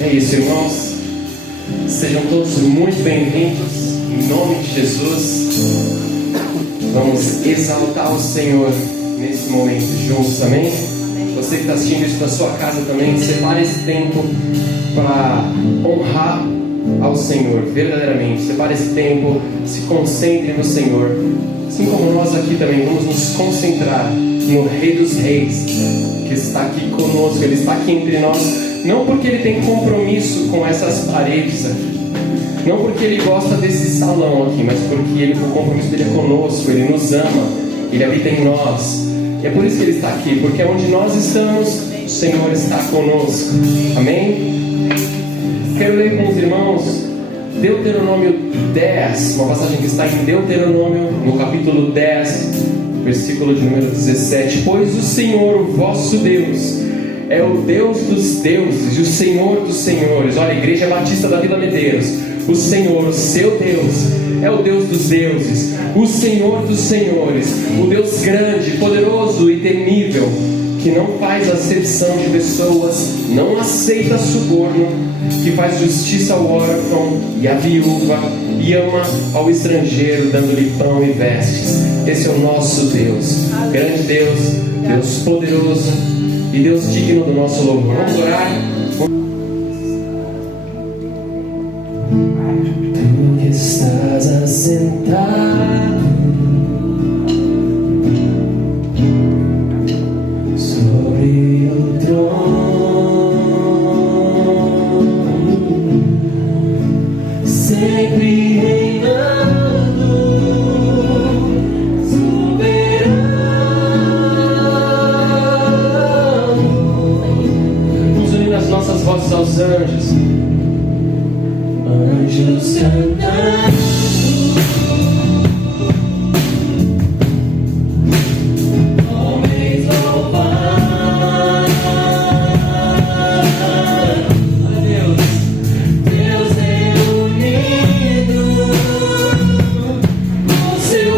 É isso, irmãos. Sejam todos muito bem-vindos. Em nome de Jesus, vamos exaltar o Senhor nesse momento juntos, amém? Você que está assistindo isso na sua casa também, separe esse tempo para honrar ao Senhor, verdadeiramente. Separe esse tempo, se concentre no Senhor. Assim como nós aqui também vamos nos concentrar no Rei dos Reis, que está aqui conosco. Ele está aqui entre nós, não porque Ele tem compromisso com essas paredes aqui, não porque Ele gosta desse salão aqui, mas porque o compromisso dele é conosco. Ele nos ama, Ele habita em nós. E é por isso que Ele está aqui, porque onde nós estamos, o Senhor está conosco. Amém? Quero ler com os irmãos Deuteronômio 10, uma passagem que está em Deuteronômio, no capítulo 10, versículo de número 17. Pois o Senhor, o vosso Deus, é o Deus dos deuses e o Senhor dos senhores. Olha, a Igreja Batista da Vila Medeiros. O Senhor, o seu Deus, é o Deus dos deuses, o Senhor dos senhores, o Deus grande, poderoso e temível, que não faz acepção de pessoas, não aceita suborno, que faz justiça ao órfão e à viúva, e ama ao estrangeiro, dando-lhe pão e vestes. Esse é o nosso Deus, grande Deus, Deus poderoso e Deus digno do nosso louvor. Vamos orar. Tu que estás assentado sobre o trono, sempre reinando, soberano. Vamos unir as nossas vozes aos anjos. Anjos cantando, homens louvando a Deus, Deus reunido com seu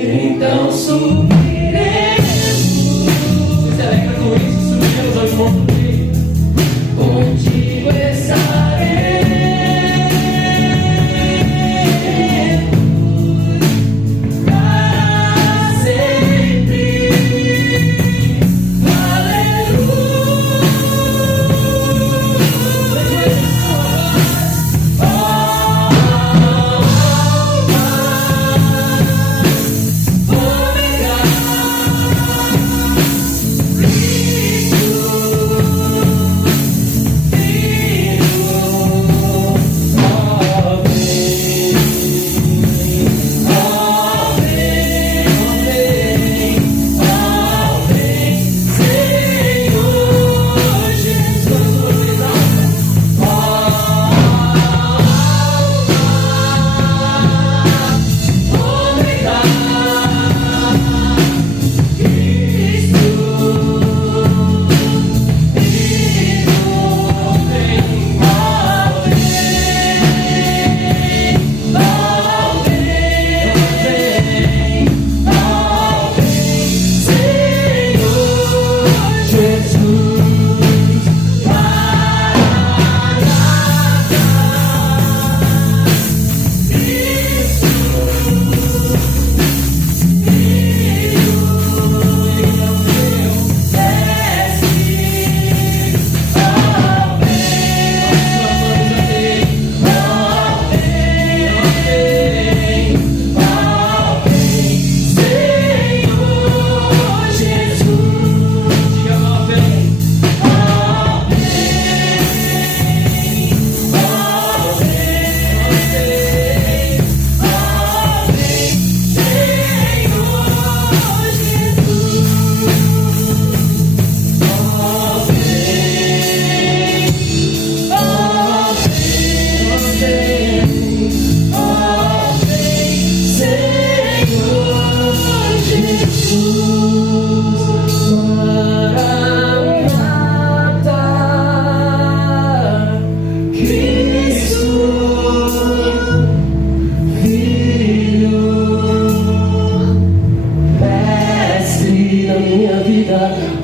então subirei.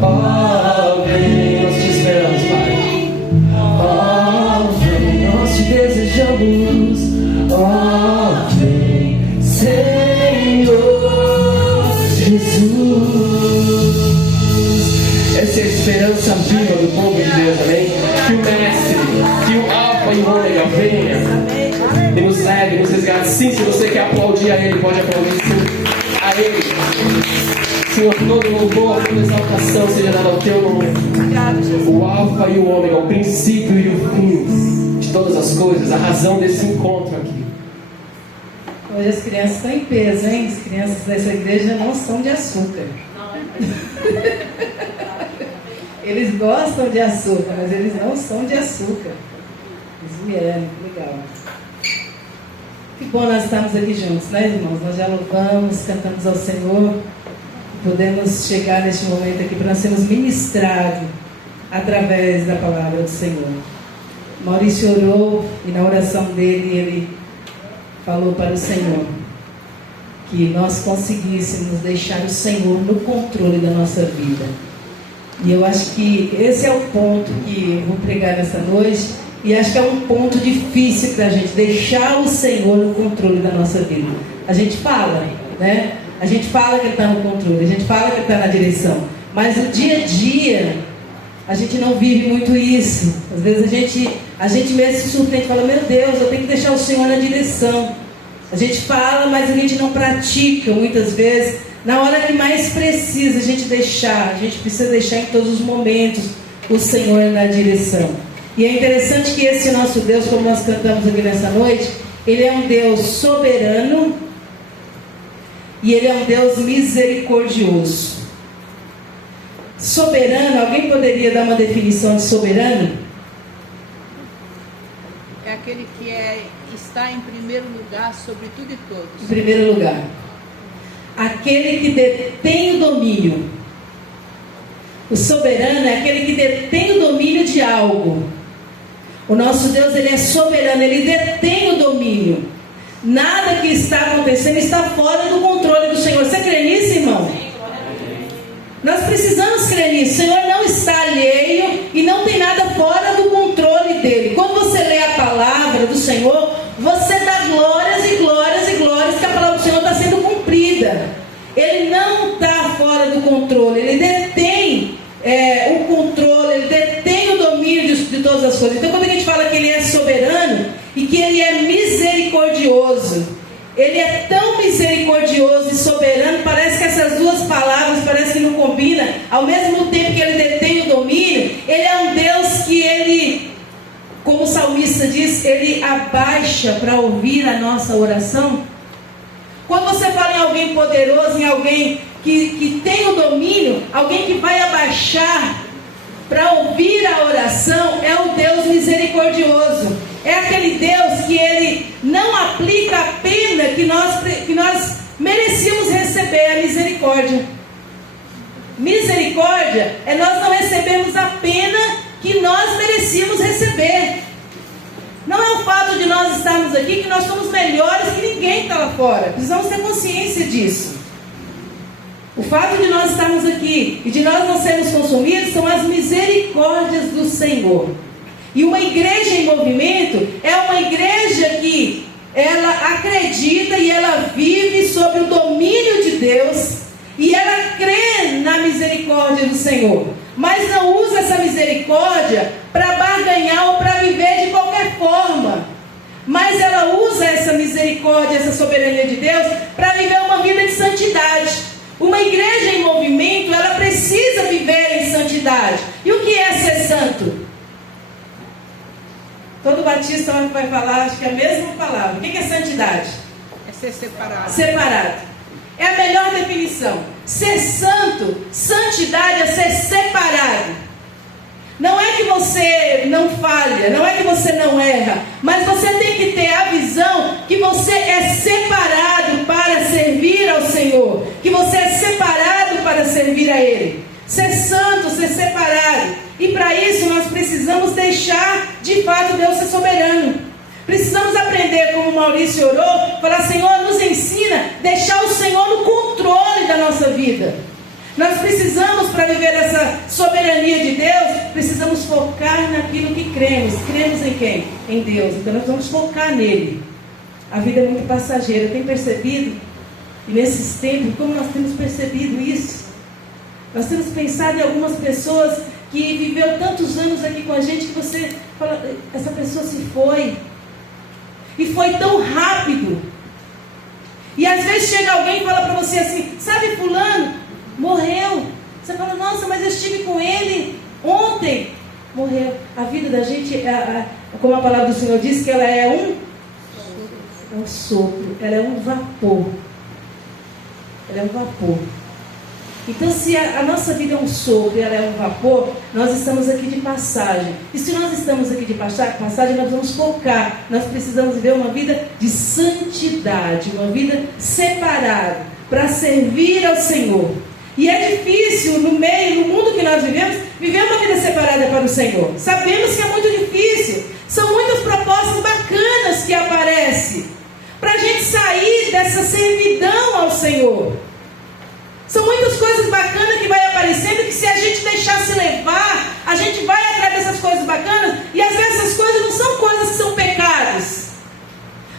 Ó, vem, nós te esperamos, Pai. Ó, vem, nós te desejamos. Ó, vem, Senhor Jesus. Essa é a esperança viva do povo de Deus, amém? Que o Mestre, que o Alfa e o Ômega venha e nos leve, nos resgate. Sim, se você quer aplaudir a Ele, pode aplaudir sim a Ele. Senhor, todo louvor, toda exaltação seja dada ao Teu nome. O Alfa e o Ômega, o princípio e o fim de todas as coisas, a razão desse encontro aqui. Hoje as crianças estão em peso, hein? As crianças dessa igreja não são de açúcar. Eles gostam de açúcar, mas eles não são de açúcar. Eles vieram, legal. Que bom nós estamos aqui juntos, né, irmãos? Nós já louvamos, cantamos ao Senhor. Podemos chegar neste momento aqui para nós sermos ministrados através da palavra do Senhor. Maurício orou e na oração dele ele falou para o Senhor que nós conseguíssemos deixar o Senhor no controle da nossa vida. E eu acho que esse é o ponto que eu vou pregar nessa noite, e acho que é um ponto difícil para a gente, deixar o Senhor no controle da nossa vida. A gente fala, né? A gente fala que Ele está no controle, a gente fala que Ele está na direção, mas no dia a dia a gente não vive muito isso. Às vezes a gente mesmo se surpreende e fala: meu Deus, eu tenho que deixar o Senhor na direção. A gente fala, mas a gente não pratica muitas vezes. Na hora que mais precisa a gente precisa deixar em todos os momentos o Senhor na direção. E é interessante que esse nosso Deus, como nós cantamos aqui nessa noite, Ele é um Deus soberano e Ele é um Deus misericordioso. Soberano, alguém poderia dar uma definição de soberano? É aquele que está em primeiro lugar sobre tudo e todos. Em primeiro lugar. Aquele que detém o domínio. O soberano é aquele que detém o domínio de algo. O nosso Deus, Ele é soberano, Ele detém o domínio. Nada que está acontecendo está fora do controle do Senhor. Você crê nisso, irmão? Nós precisamos crer nisso. O Senhor não está alheio e não tem nada fora do controle dEle. Quando você lê a palavra do Senhor, você dá glórias e glórias e glórias que a palavra do Senhor está sendo cumprida. Ele não está fora do controle. Ele detém o controle, Ele detém o domínio de todas as coisas. Então, quando a gente fala que Ele é soberano e que Ele é misericordioso, Ele é tão misericordioso e soberano, parece que essas duas palavras parecem que não combinam. Ao mesmo tempo que Ele detém o domínio, Ele é um Deus que Ele, como o salmista diz, Ele abaixa para ouvir a nossa oração. Quando você fala em alguém poderoso, em alguém que tem o domínio, alguém que vai abaixar para ouvir a oração, é o Deus misericordioso. É aquele Deus que Ele não aplica a pena que nós merecíamos receber, a misericórdia. Misericórdia é nós não recebermos a pena que nós merecíamos receber. Não é o fato de nós estarmos aqui que nós somos melhores que ninguém que está lá fora. Precisamos ter consciência disso. O fato de nós estarmos aqui e de nós não sermos consumidos são as misericórdias do Senhor. E uma igreja em movimento é uma igreja que ela acredita e ela vive sob o domínio de Deus e ela crê na misericórdia do Senhor, mas não usa essa misericórdia para barganhar ou para viver de qualquer forma, mas ela usa essa misericórdia, essa soberania de Deus para viver uma vida de santidade. Uma igreja em movimento, ela precisa viver em santidade. E o que é ser santo? Todo batista vai falar, acho que é a mesma palavra. O que é santidade? É ser separado. Separado. É a melhor definição. Ser santo, santidade é ser separado. Não é que você não falha, não é que você não erra, mas você tem que ter a visão que você é separado para servir ao Senhor, que você é separado para servir a Ele. Ser santo, ser separado. E para isso nós precisamos deixar de fato Deus ser soberano. Precisamos aprender, como o Maurício orou, falar: Senhor, nos ensina a deixar o Senhor no controle da nossa vida. Nós precisamos, para viver essa soberania de Deus, precisamos focar naquilo que cremos. Cremos em quem? Em Deus. Então nós vamos focar nele. A vida é muito passageira. Eu tenho percebido, e nesses tempos, como nós temos percebido isso? Nós temos pensado em algumas pessoas que viveu tantos anos aqui com a gente, que você fala, essa pessoa se foi. E foi tão rápido. E às vezes chega alguém e fala para você assim, sabe fulano? Morreu. Você fala, nossa, mas eu estive com ele ontem. Morreu. A vida da gente, como a palavra do Senhor diz, que ela é um sopro, ela é um vapor. Ela é um vapor. Então, se a nossa vida é um sopro e ela é um vapor, nós estamos aqui de passagem. E se nós estamos aqui de passagem, nós vamos focar. Nós precisamos viver uma vida de santidade, uma vida separada, para servir ao Senhor. E é difícil, no mundo que nós vivemos, viver uma vida separada para o Senhor. Sabemos que é muito difícil. São muitas propostas bacanas que aparecem para a gente sair dessa servidão ao Senhor. São muitas coisas bacanas que vai aparecendo, que se a gente deixar se levar, a gente vai atrás dessas coisas bacanas, e às vezes essas coisas não são coisas que são pecados.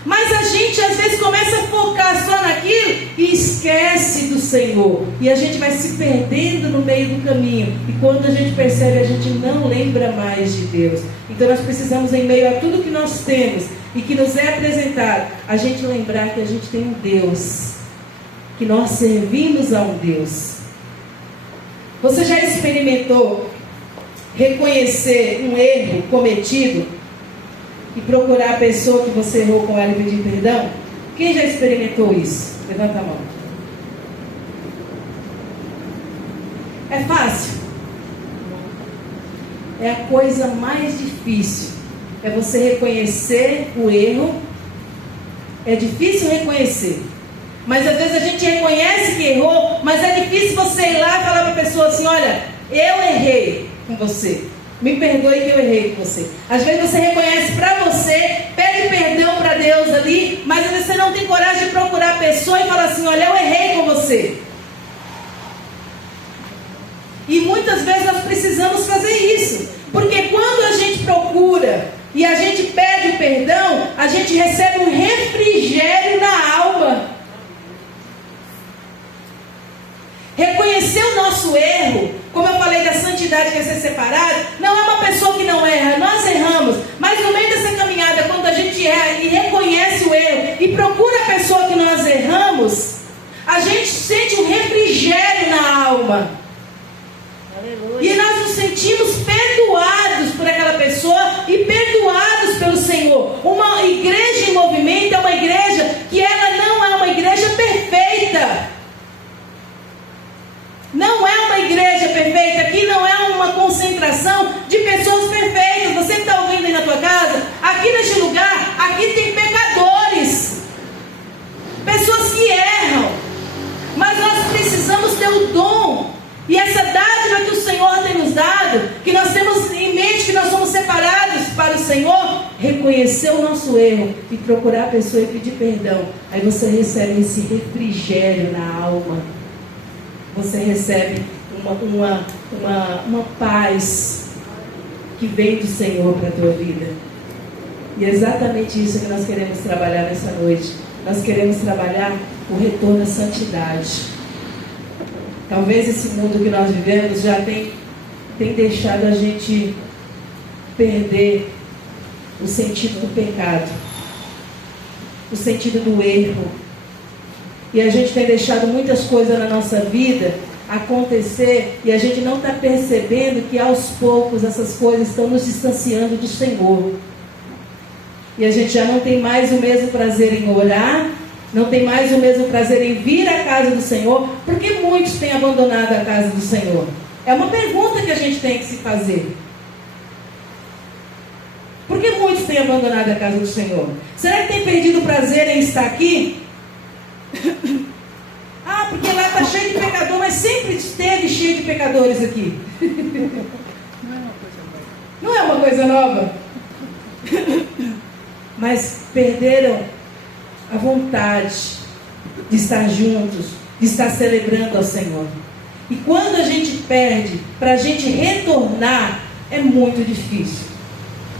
Mas a gente às vezes começa a focar só naquilo e esquece do Senhor. E a gente vai se perdendo no meio do caminho. E quando a gente percebe, a gente não lembra mais de Deus. Então nós precisamos, em meio a tudo que nós temos e que nos é apresentado, a gente lembrar que a gente tem um Deus, que nós servimos a um Deus. Você já experimentou reconhecer um erro cometido e procurar a pessoa que você errou com ela e pedir perdão? Quem já experimentou isso? Levanta a mão. É fácil? É a coisa mais difícil. É você reconhecer o erro. É difícil reconhecer. Mas às vezes a gente reconhece que errou, mas é difícil você ir lá e falar para a pessoa assim, olha, eu errei com você. Me perdoe que eu errei com você. Às vezes você reconhece para você, pede perdão para Deus ali, mas às vezes você não tem coragem de procurar a pessoa e falar assim, olha, eu errei com você. E muitas vezes nós precisamos fazer isso. Porque quando a gente procura e a gente pede o perdão, a gente recebe um refrigério na alma. Reconhecer o nosso erro, como eu falei da santidade que é ser separado, não é uma pessoa que não erra, nós erramos, mas no meio dessa caminhada, quando a gente erra e reconhece o erro e procura a pessoa que nós erramos, a gente sente um refrigério na alma. Aleluia. E nós nos sentimos perdoados por aquela pessoa e perdoados pelo Senhor. Uma igreja em movimento é uma igreja que ela não é uma igreja perfeita. Não é uma igreja perfeita, aqui não é uma concentração de pessoas perfeitas. Você que está ouvindo aí na tua casa, aqui neste lugar, aqui tem pecadores, pessoas que erram, mas nós precisamos ter o dom e essa dádiva que o Senhor tem nos dado, que nós temos em mente que nós somos separados para o Senhor, reconhecer o nosso erro e procurar a pessoa e pedir perdão. Aí você recebe esse refrigério na alma. Você recebe uma paz que vem do Senhor para a tua vida. E é exatamente isso que nós queremos trabalhar nessa noite. Nós queremos trabalhar o retorno à santidade. Talvez esse mundo que nós vivemos já tem deixado a gente perder o sentido do pecado, o sentido do erro. E a gente tem deixado muitas coisas na nossa vida acontecer e a gente não está percebendo que aos poucos essas coisas estão nos distanciando do Senhor. E a gente já não tem mais o mesmo prazer em orar, não tem mais o mesmo prazer em vir à casa do Senhor, porque muitos têm abandonado a casa do Senhor. É uma pergunta que a gente tem que se fazer. Por que muitos têm abandonado a casa do Senhor? Será que tem perdido o prazer em estar aqui? Ah, porque lá está cheio de pecador, mas sempre esteve cheio de pecadores aqui. Não é uma coisa nova. Mas perderam a vontade de estar juntos, de estar celebrando ao Senhor. E quando a gente perde, para a gente retornar, é muito difícil.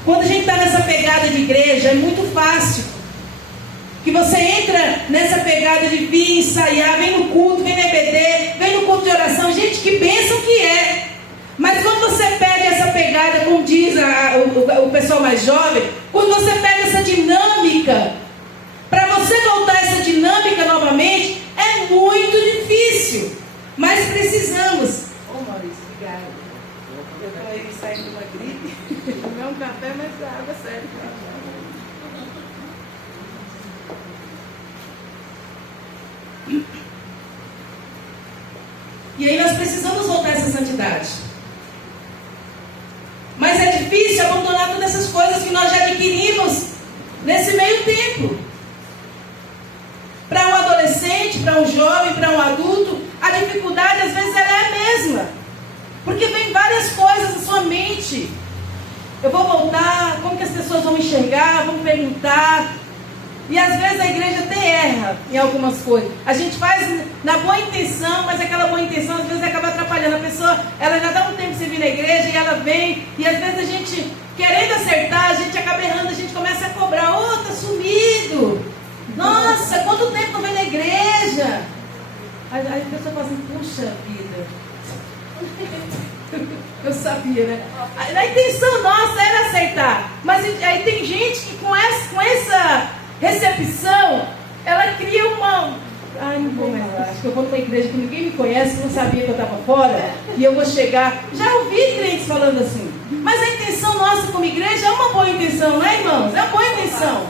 Quando a gente está nessa pegada de igreja, é muito fácil. Que você entra nessa pegada de vir ensaiar, vem no culto, vem no EBD, vem no culto de oração. Gente, que bênção que é. Mas quando você perde essa pegada, como diz o pessoal mais jovem, quando você perde essa dinâmica, para você voltar a essa dinâmica novamente, é muito difícil. Mas precisamos. Ô Maurício, obrigada. Eu estou aí saindo de uma gripe. Tomei um café, mas a água serve. E aí nós precisamos voltar a essa santidade. Mas é difícil abandonar todas essas coisas que nós já adquirimos nesse meio tempo. Para um adolescente, para um jovem, para um adulto, a dificuldade às vezes ela é a mesma. Porque vem várias coisas na sua mente. Eu vou voltar, como que as pessoas vão me enxergar, vão perguntar. E às vezes a igreja até erra em algumas coisas. A gente faz na boa intenção, mas aquela boa intenção às vezes acaba atrapalhando. A pessoa, ela já dá um tempo sem vir na igreja e ela vem. E às vezes a gente, querendo acertar, a gente acaba errando, a gente começa a cobrar. Ô, tá sumido. Nossa, quanto tempo não vem na igreja? Aí a pessoa fala assim, puxa vida. Eu sabia, né? A intenção nossa era acertar. Mas aí tem gente que com essa recepção, ela cria uma... Ai, não vou mais lá. Acho que eu vou numa igreja que ninguém me conhece, não sabia que eu estava fora, e eu vou chegar. Já ouvi crentes falando assim. Mas a intenção nossa como igreja é uma boa intenção, não é, irmãos? É uma boa intenção.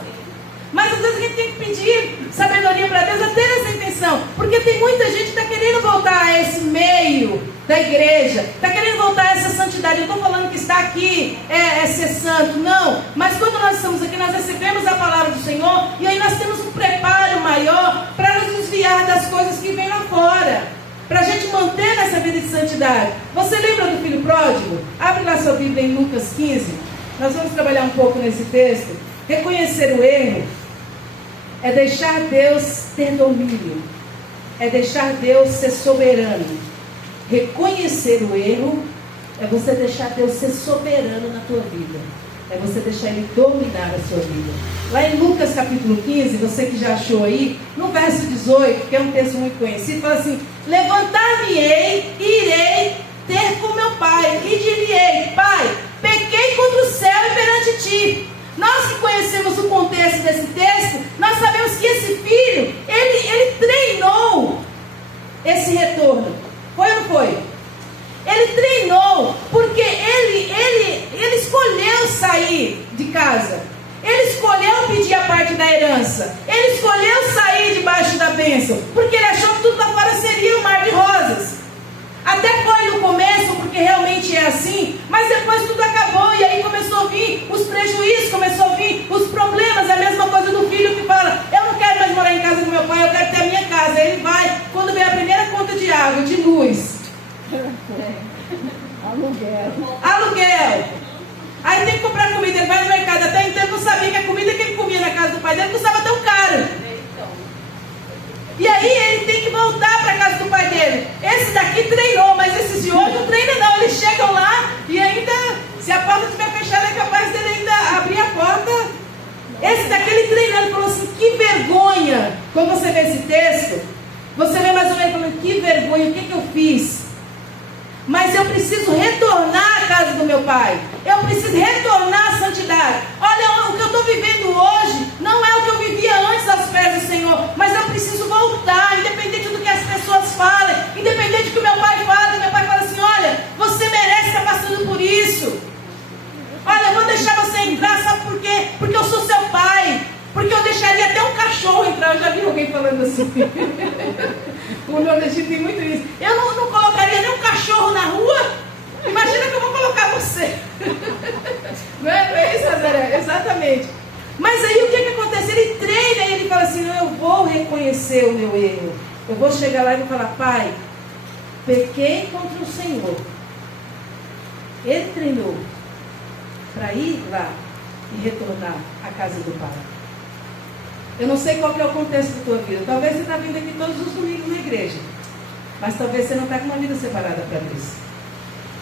Mas às vezes a gente tem que pedir sabedoria para Deus a ter essa intenção. Porque tem muita gente que está querendo voltar a esse meio da igreja, está querendo voltar a essa santidade. Eu estou falando que estar aqui é ser santo, não. Mas quando nós estamos aqui, nós recebemos a palavra do Senhor, e aí nós temos um preparo maior para nos desviar das coisas que vêm lá fora, para a gente manter nessa vida de santidade. Você lembra do filho pródigo? Abre lá sua Bíblia em Lucas 15. Nós vamos trabalhar um pouco nesse texto. Reconhecer o erro é deixar Deus ter domínio, é deixar Deus ser soberano. Reconhecer o erro é você deixar Deus ser soberano na tua vida, é você deixar Ele dominar a sua vida. Lá em Lucas capítulo 15, você que já achou aí, no verso 18, que é um texto muito conhecido, fala assim: levantar-me-ei e irei ter com meu pai, e dir-lhe-ei: Pai, pequei contra o céu e perante ti. Nós que conhecemos o contexto desse texto, nós sabemos que esse filho, ele treinou esse retorno. Foi ou não foi? Ele treinou, porque ele escolheu sair de casa. Ele escolheu pedir a parte da herança. Ele escolheu sair debaixo da bênção, porque ele achou que tudo lá fora seria um mar de rosas. Até foi no começo, porque realmente é assim, mas depois tudo acabou, e aí começou a vir os prejuízos, começou a vir os problemas. É a mesma coisa do filho que fala: eu não quero mais morar em casa com meu pai, eu quero ter a minha casa. Ele vai, quando vem a primeira conta de água, de luz, aluguel, aí tem que comprar comida. Ele vai no mercado, até então não sabia que a comida que ele comia na casa do pai dele custava tão caro. E aí ele tem que voltar para a casa do pai dele. Esse daqui treinou, mas esses de hoje não treinam não. Eles chegam lá e ainda, se a porta estiver fechada, é capaz dele ainda abrir a porta. Esse daqui ele treinou, ele falou assim: que vergonha. Quando você vê esse texto, você vê mais ou menos falando: que vergonha, o que eu fiz? Mas eu preciso retornar à casa do meu pai. Eu preciso retornar à santidade. Olha, o que eu estou vivendo hoje não é o que eu vivia antes aos pés do Senhor. Mas eu preciso voltar, independente do que as pessoas falem, independente do que o meu pai fala. Meu pai fala assim: olha, você merece estar passando por isso. Olha, eu vou deixar você entrar, sabe por quê? Porque eu sou seu pai. Porque eu deixaria até um cachorro entrar. Eu já vi alguém falando assim. O nordestino tem muito isso. Eu não colocaria nem um cachorro na rua. Imagina que eu vou colocar você. Não é isso, Nazaré? Exatamente. Mas aí o que acontece? Ele treina e ele fala assim: não, eu vou reconhecer o meu erro. Eu vou chegar lá e vou falar: Pai, pequei contra o Senhor. Ele treinou para ir lá e retornar à casa do Pai. Eu não sei qual que é o contexto da tua vida. Talvez você está vindo aqui todos os domingos na igreja. mas talvez você não está com uma vida separada para Deus.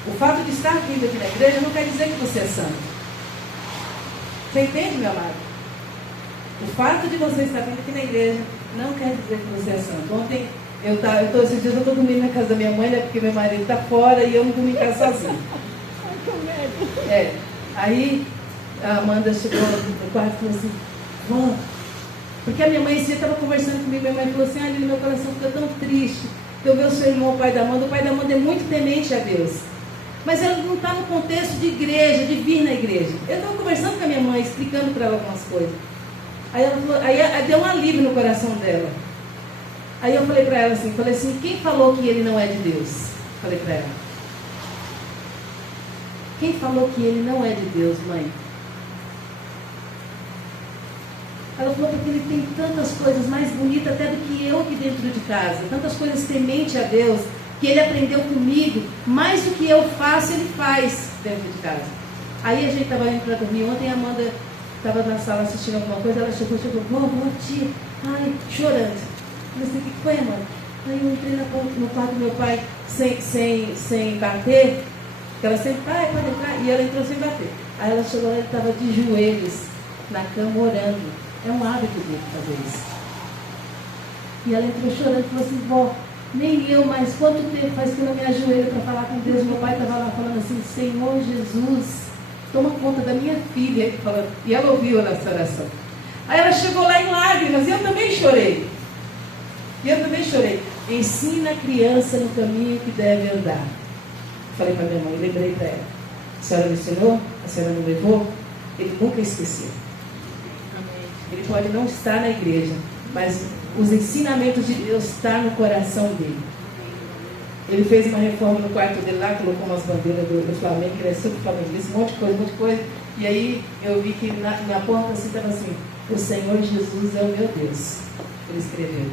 O fato de estar vivo aqui na igreja não quer dizer que você é santo. Você entende, meu amado? O fato de você estar vindo aqui na igreja não quer dizer que você é santo. Ontem, esses dias eu estou dormindo na casa da minha mãe, né, porque meu marido está fora e eu não durmo em casa sozinha. Aí a Amanda chegou no quarto e falou assim, vó, porque a minha mãe esse dia estava conversando comigo, minha mãe falou assim, ali meu coração fica tão triste, que eu ver o seu irmão, o pai da Amanda é muito temente a Deus. Mas ela não está no contexto de igreja, de vir na igreja. Eu estava conversando com a minha mãe, explicando para ela algumas coisas. Aí ela falou, aí deu um alívio no coração dela. Aí eu falei para ela assim, quem falou que ele não é de Deus? Falei para ela. Quem falou que ele não é de Deus, mãe? Ela falou, porque ele tem tantas coisas mais bonitas até do que eu aqui dentro de casa. Tantas coisas temente a Deus, que ele aprendeu comigo, mais do que eu faço, ele faz dentro de casa. Aí a gente estava indo para dormir. Ontem a Amanda estava na sala assistindo alguma coisa, ela chegou, vó, tia, ai, chorando. Eu falei, o que foi, Amanda? Aí eu entrei no quarto do meu pai sem bater, que ela sempre, pai, pode entrar, e ela entrou sem bater. Aí ela chegou lá e estava de joelhos na cama orando. É um hábito dele fazer isso. E ela entrou chorando e falou assim, vó, nem eu, mas quanto tempo faz que eu não me ajoelho para falar com Deus? Meu pai estava lá falando assim, Senhor Jesus, toma conta da minha filha. E ela ouviu essa oração. Aí ela chegou lá em lágrimas, e eu também chorei. Ensina a criança no caminho que deve andar. Falei para minha mãe, lembrei para ela. A senhora me ensinou? A senhora me levou? Ele nunca esqueceu. Ele pode não estar na igreja, mas os ensinamentos de Deus estão no coração dele. Ele fez uma reforma no quarto dele lá, colocou umas bandeiras do Flamengo, ele é super flamenguista, um monte de coisa. E aí eu vi que na porta assim estava assim, o Senhor Jesus é o meu Deus. Ele escreveu.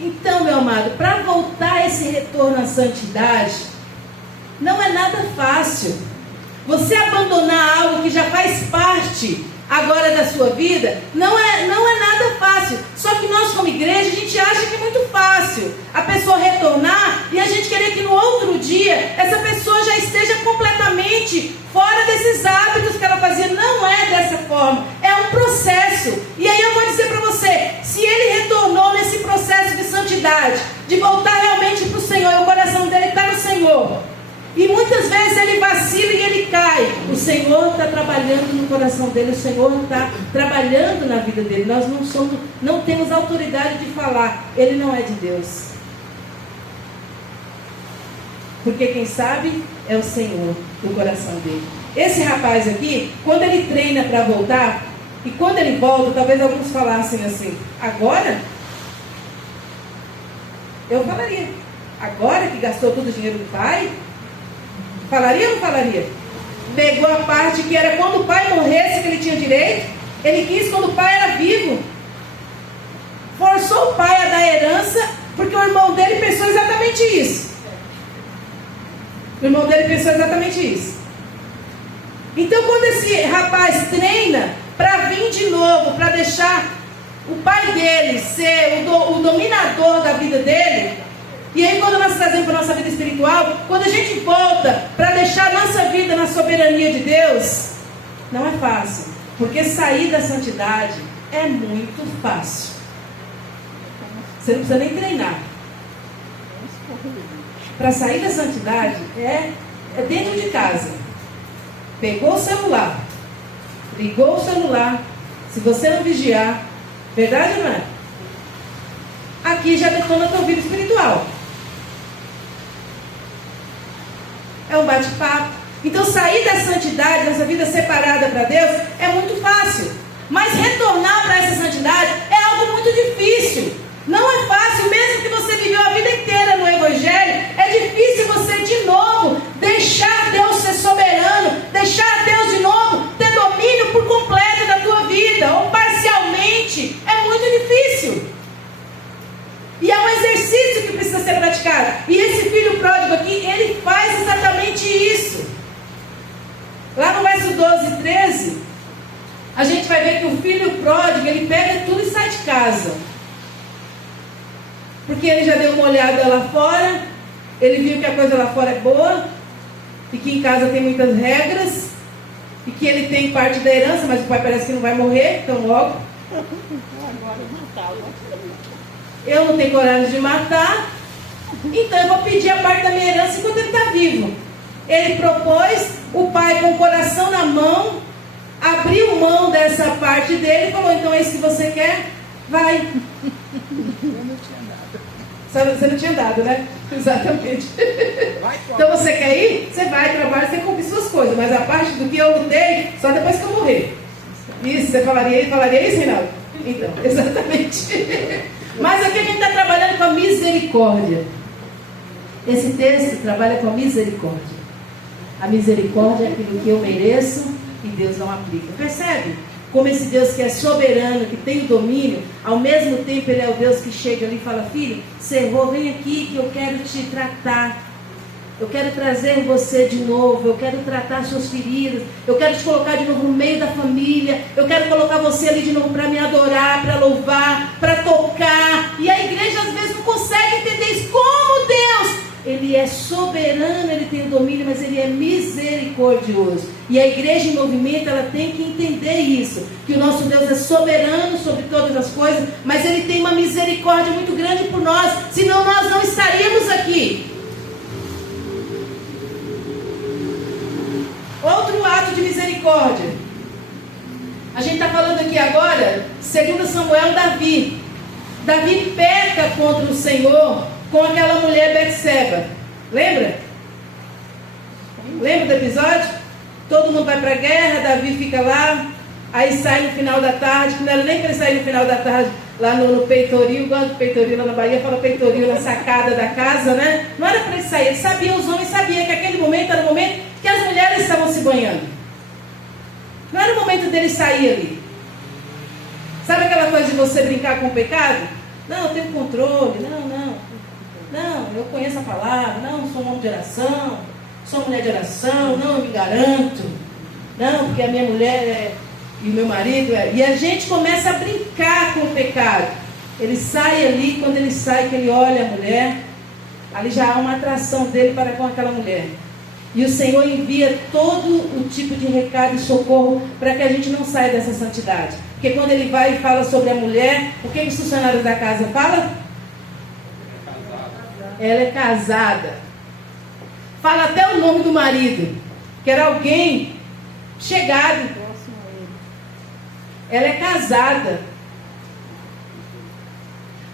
Então, meu amado, para voltar esse retorno à santidade, não é nada fácil. Você abandonar algo que já faz parte agora da sua vida, não é nada fácil. Só que nós como igreja, a gente acha que é muito fácil a pessoa retornar e a gente querer que no outro dia essa pessoa já esteja completamente fora desses hábitos que ela fazia. Não é dessa forma, é um processo. E aí eu vou dizer para você, se ele retornou nesse processo de santidade, de voltar realmente para o Senhor, e o coração dele está no Senhor, e muitas vezes ele vacila e ele cai, o Senhor está trabalhando no coração dele, o Senhor está trabalhando na vida dele. Nós não temos autoridade de falar, ele não é de Deus, porque quem sabe é o Senhor do coração dele. Esse rapaz aqui, quando ele treina para voltar, e quando ele volta, talvez alguns falassem assim, agora? Eu falaria, agora que gastou todo o dinheiro do pai? Falaria ou não falaria? Pegou a parte que era quando o pai morresse que ele tinha direito. Ele quis quando o pai era vivo. Forçou o pai a dar herança, porque o irmão dele pensou exatamente isso. Então quando esse rapaz treina para vir de novo, para deixar o pai dele ser o dominador da vida dele. E aí quando nós trazemos para a nossa vida espiritual, quando a gente volta para deixar a nossa vida na soberania de Deus, não é fácil. Porque sair da santidade é muito fácil. Você não precisa nem treinar. Para sair da santidade é dentro de casa. Pegou o celular, ligou o celular, se você não vigiar, verdade ou não é? Aqui já detona teu vida espiritual. É um bate-papo. Então sair da santidade, dessa vida separada para Deus, é muito fácil. Mas retornar para essa santidade é algo muito difícil. Não é fácil, mesmo que você viveu a vida inteira no Evangelho, é difícil você de novo deixar Deus ser soberano, deixar Deus de novo ter domínio por completo da tua vida, ou parcialmente. É muito difícil. E é um exercício que precisa ser praticado. E esse filho pródigo aqui, ele faz exatamente isso. Lá no verso 12 e 13, a gente vai ver que o filho pródigo, ele pega tudo e sai de casa. porque ele já deu uma olhada lá fora, ele viu que a coisa lá fora é boa, e que em casa tem muitas regras, e que ele tem parte da herança, mas o pai parece que não vai morrer, então logo. Agora matava. Eu não tenho coragem de matar, então eu vou pedir a parte da minha herança enquanto ele está vivo. Ele propôs, o pai com o coração na mão, abriu mão dessa parte dele e falou, então é isso que você quer? Vai. Eu não tinha dado. Você não tinha dado, né? Exatamente. Então você quer ir? Você vai, trabalha, você conquista suas coisas, mas a parte do que eu lutei, só depois que eu morrer. Isso, você falaria isso, Reinaldo? Então, exatamente. Mas aqui a gente está trabalhando com a misericórdia. Esse texto trabalha com a misericórdia. A misericórdia é aquilo que eu mereço e Deus não aplica. Percebe? Como esse Deus que é soberano, que tem o domínio, ao mesmo tempo Ele é o Deus que chega ali e fala, filho, você errou, vem aqui que eu quero te tratar. Eu quero trazer você de novo, eu quero tratar suas feridas, eu quero te colocar de novo no meio da família, eu quero colocar você ali de novo para me adorar, para louvar, para tocar. E a igreja às vezes não consegue entender isso. Como Deus, Ele é soberano, Ele tem o domínio, mas Ele é misericordioso. E a igreja em movimento, ela tem que entender isso, que o nosso Deus é soberano sobre todas as coisas, mas Ele tem uma misericórdia muito grande por nós, senão nós não estaríamos aqui. Outro ato de misericórdia. A gente está falando aqui agora, 2 Samuel, Davi. Davi peca contra o Senhor com aquela mulher Betseba. Lembra? Lembra do episódio? Todo mundo vai para a guerra, Davi fica lá, aí sai no final da tarde, que não era nem para ele sair no final da tarde, lá no peitoril, gosto de peitoril lá na Bahia, fala peitoril na sacada da casa, né? Não era para ele sair, ele sabia, os homens sabiam que aquele momento era o momento que as mulheres estavam se banhando. Não era o momento dele sair ali. Sabe aquela coisa de você brincar com o pecado? Não, eu tenho controle, não, eu conheço a palavra, não, sou um homem de oração, sou mulher de oração, não, eu me garanto, não, porque a minha mulher e o meu marido e a gente começa a brincar com o pecado. Ele sai ali, quando ele sai, que ele olha a mulher, ali já há uma atração dele para com aquela mulher. E o Senhor envia todo o tipo de recado e socorro para que a gente não saia dessa santidade. Porque quando ele vai e fala sobre a mulher, o que os funcionários da casa falam? Ela é casada. Fala até o nome do marido, que era alguém chegado. Ela é casada.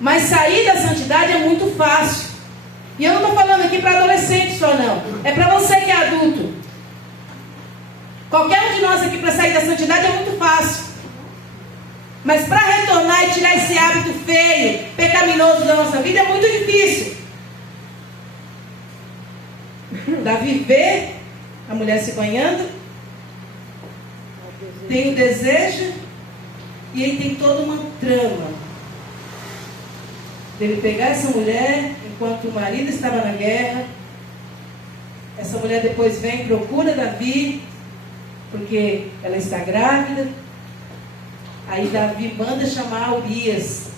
Mas sair da santidade é muito fácil. E eu não estou falando aqui para adolescente só não. É para você que é adulto. Qualquer um de nós aqui para sair da santidade é muito fácil. Mas para retornar e tirar esse hábito feio, pecaminoso da nossa vida é muito difícil. Davi vê a mulher se banhando, tem o desejo e ele tem toda uma trama dele pegar essa mulher enquanto o marido estava na guerra. Essa mulher depois vem, procura Davi, porque ela está grávida. Aí Davi manda chamar Urias,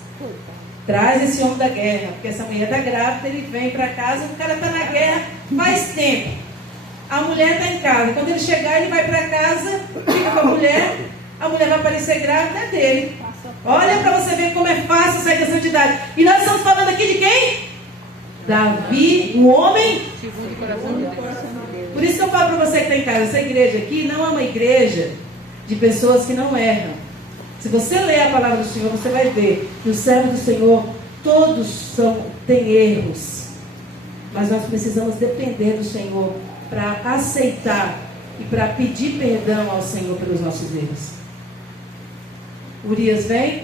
traz esse homem da guerra, porque essa mulher está grávida, ele vem para casa, o cara está na guerra faz tempo. A mulher está em casa, quando ele chegar ele vai para casa, fica com a mulher vai aparecer grávida, é dele. Olha para você ver como é fácil sair da santidade. E nós estamos falando aqui de quem? Davi, um homem segundo o coração de Deus. Por isso que eu falo para você que está em casa, essa igreja aqui não é uma igreja de pessoas que não erram. Se você ler a palavra do Senhor, você vai ver que os servos do Senhor, todos têm erros. Mas nós precisamos depender do Senhor para aceitar e para pedir perdão ao Senhor pelos nossos erros. Urias vem,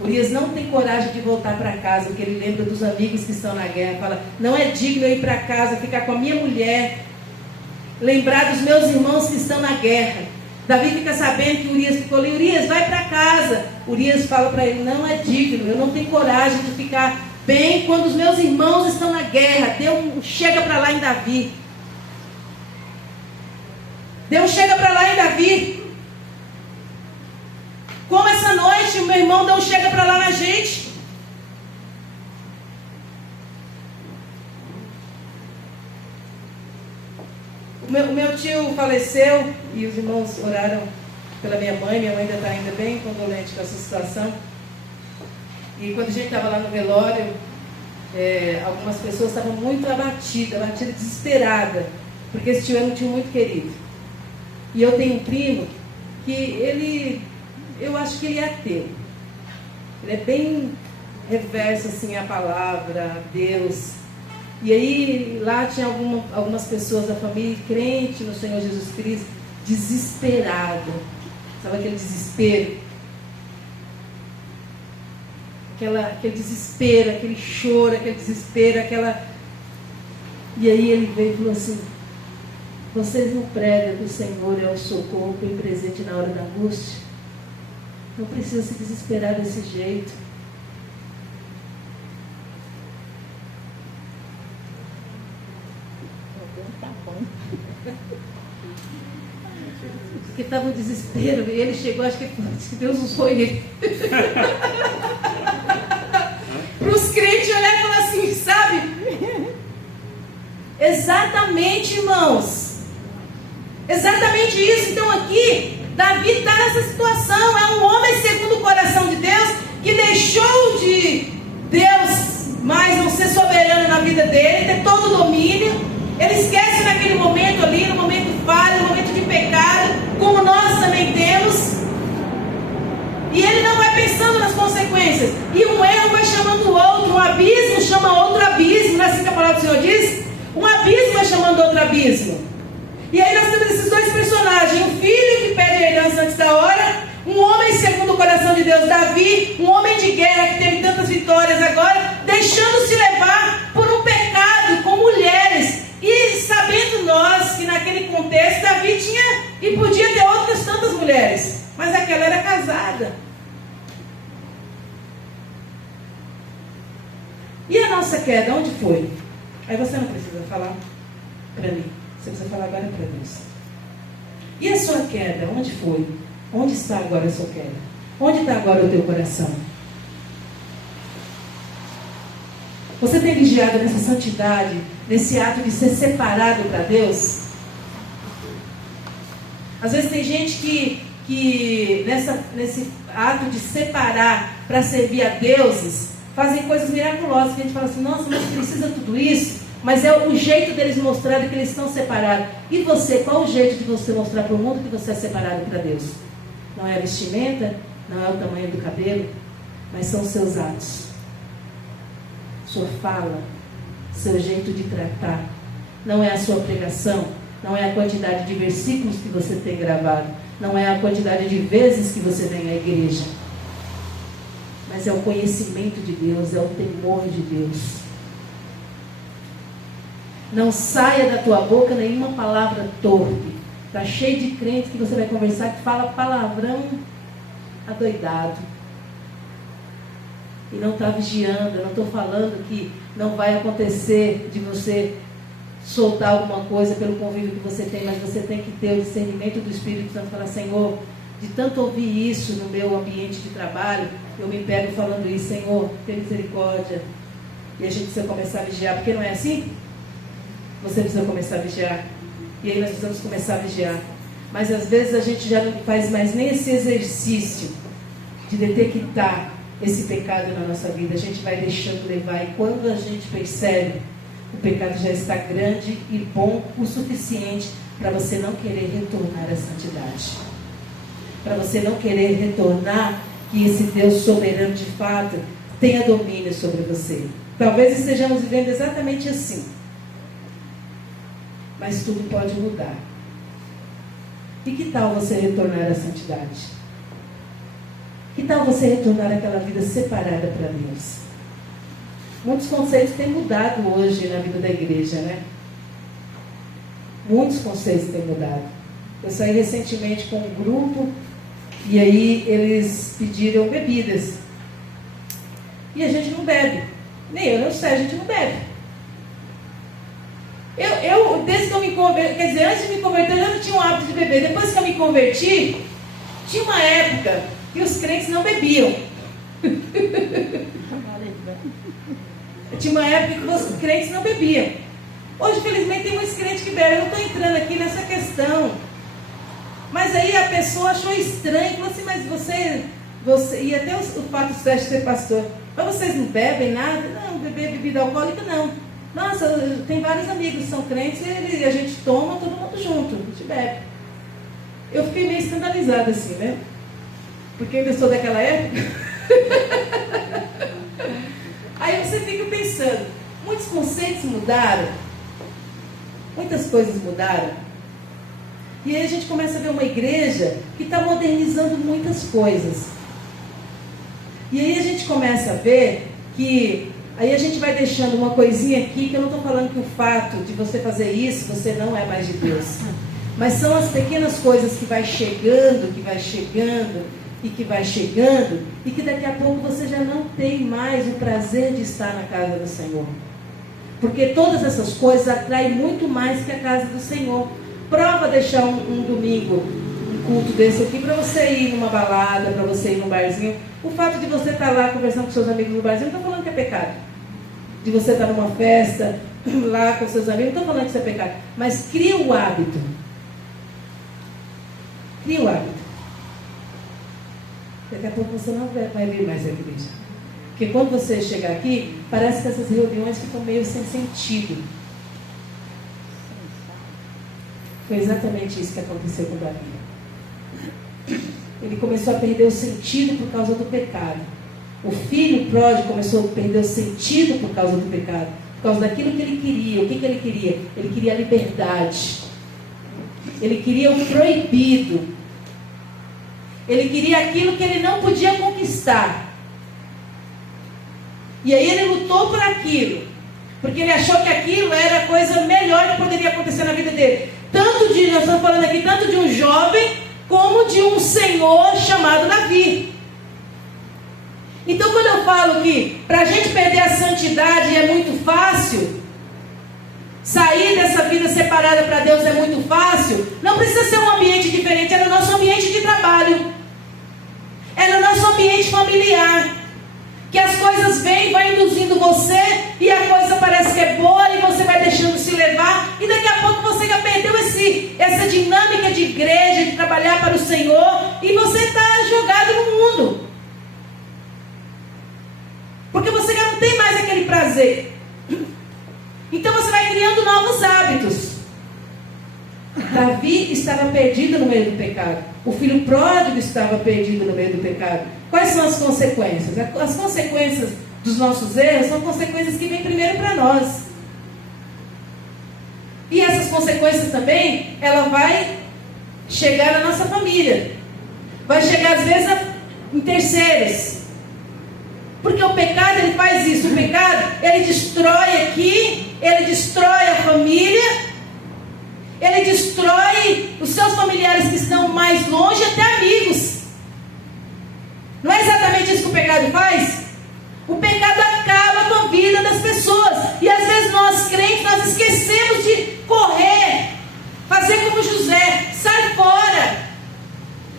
Urias não tem coragem de voltar para casa, porque ele lembra dos amigos que estão na guerra. Fala, não é digno eu ir para casa, ficar com a minha mulher, lembrar dos meus irmãos que estão na guerra. Davi fica sabendo que Urias ficou ali, Urias, vai para casa. Urias fala para ele, não é digno, eu não tenho coragem de ficar bem quando os meus irmãos estão na guerra. Deus chega para lá em Davi. Deus chega para lá em Davi. Como essa noite o meu irmão Deus chega para lá na gente. O meu tio faleceu e os irmãos oraram pela minha mãe ainda está ainda bem condolente com essa situação. E quando a gente estava lá no velório, algumas pessoas estavam muito abatidas, desesperadas, porque esse tio era um tio muito querido. E eu tenho um primo que eu acho que ele é ateu. Ele é bem reverso assim à palavra, a Deus. E aí lá tinha algumas pessoas da família crente no Senhor Jesus Cristo, desesperado. Sabe aquele desespero? Aquele desespero, aquele choro, aquele desespero, E aí ele veio e falou assim: vocês não pregam que o Senhor é o socorro bem presente na hora da angústia? Não precisa se desesperar desse jeito. Tá bom. Porque estava um desespero, e ele chegou, acho que Deus usou ele. Para os crentes olhar e falar assim, sabe? Exatamente, irmãos. Exatamente isso. Então aqui, Davi está nessa situação. É um homem segundo o coração de Deus, que deixou de Deus mais não ser soberano na vida dele, ter todo o domínio. Ele esquece naquele momento ali, no momento falho, no momento de pecado, como nós também temos. E ele não vai pensando nas consequências. E um erro vai chamando o outro, um abismo chama outro abismo. Não é assim que a palavra do Senhor diz? Um abismo vai chamando outro abismo. E aí nós temos esses dois personagens: um filho que pede a herança antes da hora, um homem segundo o coração de Deus, Davi, um homem de guerra que teve tantas vitórias agora, deixando-se levar por um pecado com mulheres. E sabendo nós que naquele contexto Davi tinha e podia ter outras tantas mulheres, mas aquela era casada. E a nossa queda, onde foi? Aí você não precisa falar para mim, você precisa falar agora para Deus. E a sua queda, onde foi? Onde está agora a sua queda? Onde está agora o teu coração? Você tem vigiado nessa santidade, nesse ato de ser separado para Deus? Às vezes tem gente que nesse ato de separar para servir a deuses, fazem coisas miraculosas, que a gente fala assim: nossa, mas precisa tudo isso? Mas é o jeito deles mostrarem que eles estão separados. E você, qual o jeito de você mostrar para o mundo que você é separado para Deus? Não é a vestimenta, não é o tamanho do cabelo, mas são os seus atos, sua fala, seu jeito de tratar. Não é a sua pregação, não é a quantidade de versículos que você tem gravado, não é a quantidade de vezes que você vem à igreja, mas é o conhecimento de Deus, é o temor de Deus. Não saia da tua boca nenhuma palavra torpe. Está cheio de crentes que você vai conversar que fala palavrão adoidado e não está vigiando. Eu não estou falando que não vai acontecer de você soltar alguma coisa pelo convívio que você tem, mas você tem que ter o discernimento do Espírito Santo. Falar: Senhor, de tanto ouvir isso no meu ambiente de trabalho, eu me pego falando isso. Senhor, tem misericórdia. E a gente precisa começar a vigiar, porque não é assim? Você precisa começar a vigiar. E aí nós precisamos começar a vigiar. Mas às vezes a gente já não faz mais nem esse exercício de detectar esse pecado na nossa vida. A gente vai deixando levar. E quando a gente percebe, o pecado já está grande e bom o suficiente para você não querer retornar à santidade. Para você não querer retornar, que esse Deus soberano de fato tenha domínio sobre você. Talvez estejamos vivendo exatamente assim. Mas tudo pode mudar. E que tal você retornar à santidade? Que tal você retornar àquela vida separada para Deus? Muitos conceitos têm mudado hoje na vida da igreja, né? Muitos conceitos têm mudado. Eu saí recentemente com um grupo e aí eles pediram bebidas. E a gente não bebe. Nem eu, nem o Sérgio, a gente não bebe. Desde que eu me converti, quer dizer, antes de me converter, eu não tinha o hábito de beber. Depois que eu me converti, tinha uma época que os crentes não bebiam. Tinha uma época que os crentes não bebiam. Hoje, felizmente, tem muitos crentes que bebem. Eu não estou entrando aqui nessa questão. Mas aí a pessoa achou estranho. Falou assim, mas você e até o fato de você ser pastor. Mas vocês não bebem nada? Não, beber bebida alcoólica não. Nossa, tem vários amigos que são crentes e a gente toma todo mundo junto. A gente bebe. Eu fiquei meio escandalizada assim, né? Porque eu ainda sou daquela época. Aí você fica pensando, muitos conceitos mudaram, muitas coisas mudaram, e aí a gente começa a ver uma igreja que está modernizando muitas coisas, e aí a gente começa a ver que, aí a gente vai deixando uma coisinha aqui, que eu não estou falando que o fato de você fazer isso, você não é mais de Deus, mas são as pequenas coisas que vai chegando, e que vai chegando, e que daqui a pouco você já não tem mais o prazer de estar na casa do Senhor. Porque todas essas coisas atraem muito mais que a casa do Senhor. Prova deixar um domingo, um culto desse aqui, para você ir numa balada, para você ir num barzinho. O fato de você estar lá conversando com seus amigos no barzinho, não estou falando que é pecado. De você estar numa festa, lá com seus amigos, não estou falando que isso é pecado. Mas cria o hábito. Cria o hábito. Daqui a pouco você não vai vir mais à igreja. Porque quando você chegar aqui, parece que essas reuniões ficam meio sem sentido. Foi exatamente isso que aconteceu com Davi. Ele começou a perder o sentido por causa do pecado. O filho pródigo começou a perder o sentido por causa do pecado. Por causa daquilo que ele queria. O que ele queria? Ele queria a liberdade. Ele queria o proibido. Ele queria aquilo que ele não podia conquistar. E aí ele lutou por aquilo. Porque ele achou que aquilo era a coisa melhor que poderia acontecer na vida dele. Nós estamos falando aqui tanto de um jovem, como de um senhor chamado Davi. Então quando eu falo que para a gente perder a santidade é muito fácil, sair dessa vida separada para Deus é muito fácil, não precisa ser um ambiente diferente, é no nosso ambiente de trabalho. É no nosso ambiente familiar, que as coisas vêm, vai induzindo você, e a coisa parece que é boa, e você vai deixando se levar, e daqui a pouco você já perdeu essa dinâmica de igreja, de trabalhar para o Senhor, e você está jogado no mundo. Porque você já não tem mais aquele prazer. Então você vai criando novos hábitos. Davi estava perdido no meio do pecado. O filho pródigo estava perdido no meio do pecado. Quais são as consequências? As consequências dos nossos erros são consequências que vêm primeiro para nós. E essas consequências também, ela vai chegar na nossa família. Vai chegar às vezes em terceiros. Porque o pecado, ele faz isso. O pecado, ele destrói aqui, ele destrói a família, ele destrói os seus familiares que estão mais longe, até amigos. Não é exatamente isso que o pecado faz? O pecado acaba com a vida das pessoas. E às vezes nós crentes, nós esquecemos de correr, fazer como José, sai fora.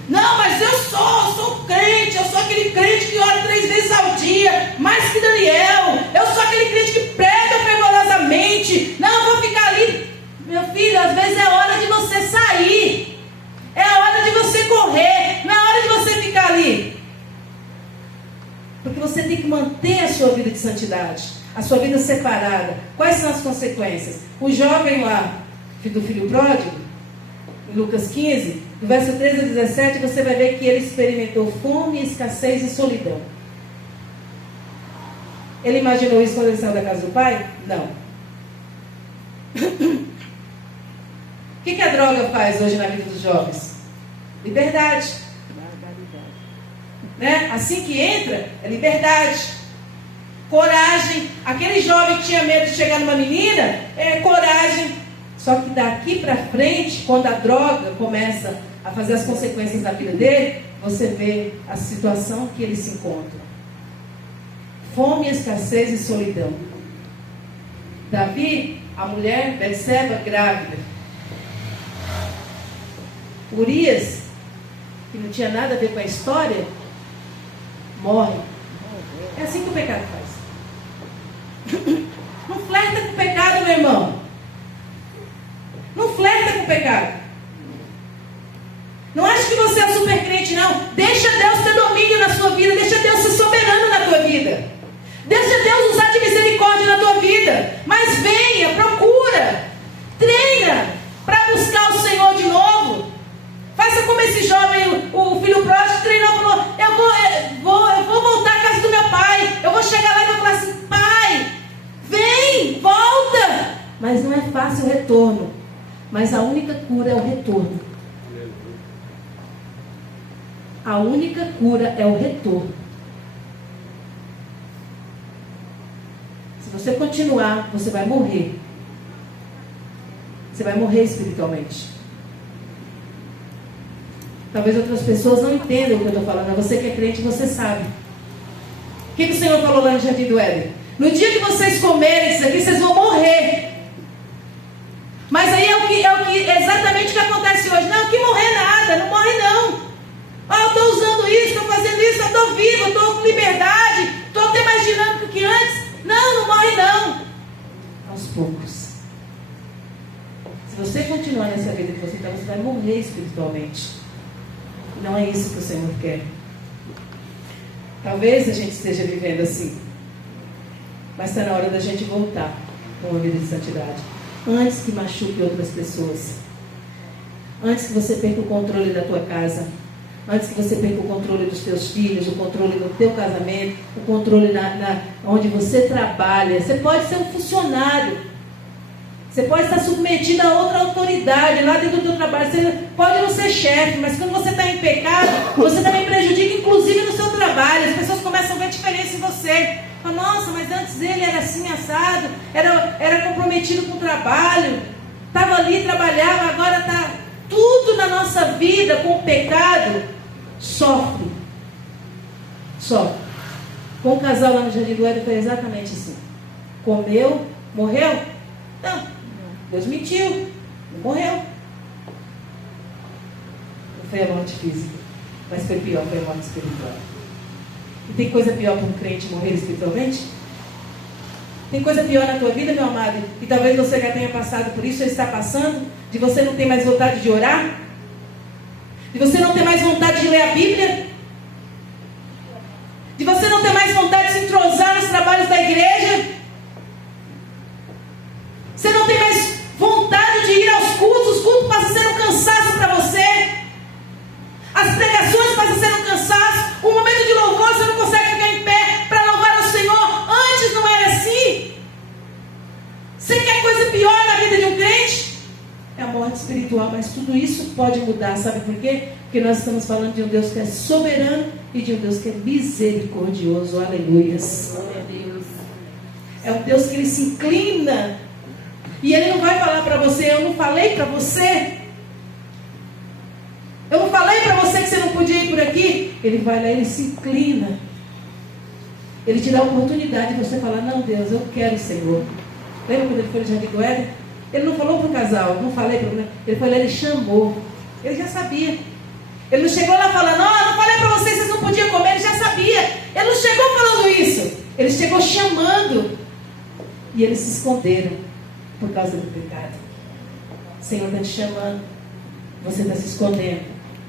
Não, mas eu sou crente, eu sou aquele crente que ora 3 vezes ao dia, mais que Daniel. Eu sou aquele crente que prega fervorosamente. Não, eu vou ficar ali. Meu filho, às vezes é hora de você sair. É a hora de você correr. Não é hora de você ficar ali. Porque você tem que manter a sua vida de santidade, a sua vida separada. Quais são as consequências? O jovem lá, do filho pródigo, em Lucas 15, do verso 13 a 17, você vai ver que ele experimentou fome, escassez e solidão. Ele imaginou isso quando ele saiu da casa do pai? Não. O que a droga faz hoje na vida dos jovens? Liberdade. Né? Assim que entra, é liberdade. Coragem. Aquele jovem que tinha medo de chegar numa menina, é coragem. Só que daqui para frente, quando a droga começa a fazer as consequências da vida dele, você vê a situação que ele se encontra. Fome, escassez e solidão. Davi, a mulher, Betseba, grávida. Urias, que não tinha nada a ver com a história, morre. É assim que o pecado faz. Não flerta com o pecado, meu irmão. pecado. Não acha que você é super crente, não. Deixa Deus ter domínio na sua vida. Deixa Deus ser soberano na tua vida. Deixa Deus usar de misericórdia na tua vida. Mas venha, procura, treina para buscar o Senhor de novo. Faça como esse jovem, o filho pródigo, treinou e falou: eu vou voltar à casa do meu pai. Eu vou chegar lá e vou falar assim: pai, vem, volta. Mas não é fácil o retorno. Mas a única cura é o retorno. A única cura é o retorno. Se você continuar, você vai morrer. Você vai morrer espiritualmente. Talvez outras pessoas não entendam o que eu estou falando. Mas você que é crente, você sabe. O que o Senhor falou lá no Jardim do Éden? No dia que vocês comerem isso aqui, vocês vão morrer. Mas aí exatamente o que acontece hoje. Não, que morrer nada, não morre não. Eu estou usando isso, estou fazendo isso, eu estou vivo, estou com liberdade, estou até mais dinâmico que antes. Não morre não. Aos poucos. Se você continuar nessa vida que você está, você vai morrer espiritualmente. Não é isso que o Senhor quer. Talvez a gente esteja vivendo assim. Mas está na hora da gente voltar com uma vida de santidade. Antes que machuque outras pessoas. Antes que você perca o controle da tua casa. Antes que você perca o controle dos teus filhos, o controle do teu casamento, o controle onde você trabalha. Você pode ser um funcionário. Você pode estar submetido a outra autoridade lá dentro do teu trabalho. Você pode não ser chefe, mas quando você está em pecado, você também prejudica, inclusive no seu trabalho. As pessoas começam a ver a diferença em você. Fala: nossa, mas antes ele era assim, assado, era comprometido com o trabalho, estava ali, trabalhava, agora está tudo na nossa vida com o pecado. Sofre. Com o casal lá no Jardim do Éden foi exatamente assim. Comeu, morreu? Não. Deus mentiu, não morreu. Não foi a morte física, mas foi pior, foi a morte espiritual. E tem coisa pior para um crente morrer espiritualmente? Tem coisa pior na tua vida, meu amado? E talvez você já tenha passado por isso, ou está passando, de você não ter mais vontade de orar, de você não ter mais vontade de ler a Bíblia, de você não ter mais vontade de se entrosar nos trabalhos da igreja. Você não tem mais vontade de ir aos cultos. Os cultos passam a ser um cansaço para você. As pregações passam a ser um cansaço. O momento de louvor, você não consegue ficar em pé para louvar ao Senhor. Antes não era assim. Você quer coisa pior na vida de um crente? É a morte espiritual. Mas tudo isso pode mudar. Sabe por quê? Porque nós estamos falando de um Deus que é soberano e de um Deus que é misericordioso. Aleluias. É um Deus que ele se inclina. E ele não vai falar para você: eu não falei para você? Eu não falei para você que você não podia ir por aqui? Ele vai lá, ele se inclina. Ele te dá a oportunidade de você falar: não, Deus, eu quero o Senhor. Lembra quando ele foi no Jardim do Éden? Ele não falou para o casal, não falei para ele. Ele foi lá, ele chamou. Ele já sabia. Ele não chegou lá falando: não falei para vocês, vocês não podiam comer. Ele já sabia. Ele não chegou falando isso. Ele chegou chamando. E eles se esconderam por causa do pecado. O Senhor está te chamando. Você está se escondendo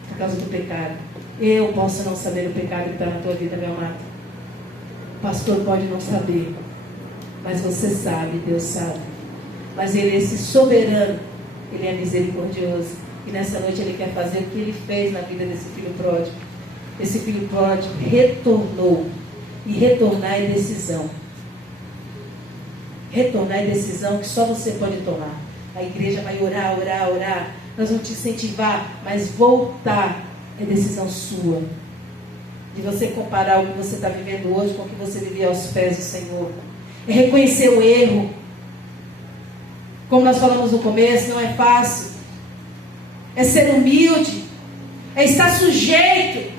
por causa do pecado. Eu posso não saber o pecado que está na tua vida, meu amado. O pastor pode não saber, mas você sabe, Deus sabe. Mas Ele é esse soberano. Ele é misericordioso. E nessa noite Ele quer fazer o que Ele fez na vida desse filho pródigo. Esse filho pródigo retornou. E retornar é decisão. Retornar é decisão que só você pode tomar. A igreja vai orar. Nós vamos te incentivar, mas voltar é decisão sua. De você comparar o que você está vivendo hoje com o que você vivia aos pés do Senhor. É reconhecer o erro. Como nós falamos no começo, não é fácil. É ser humilde. É estar sujeito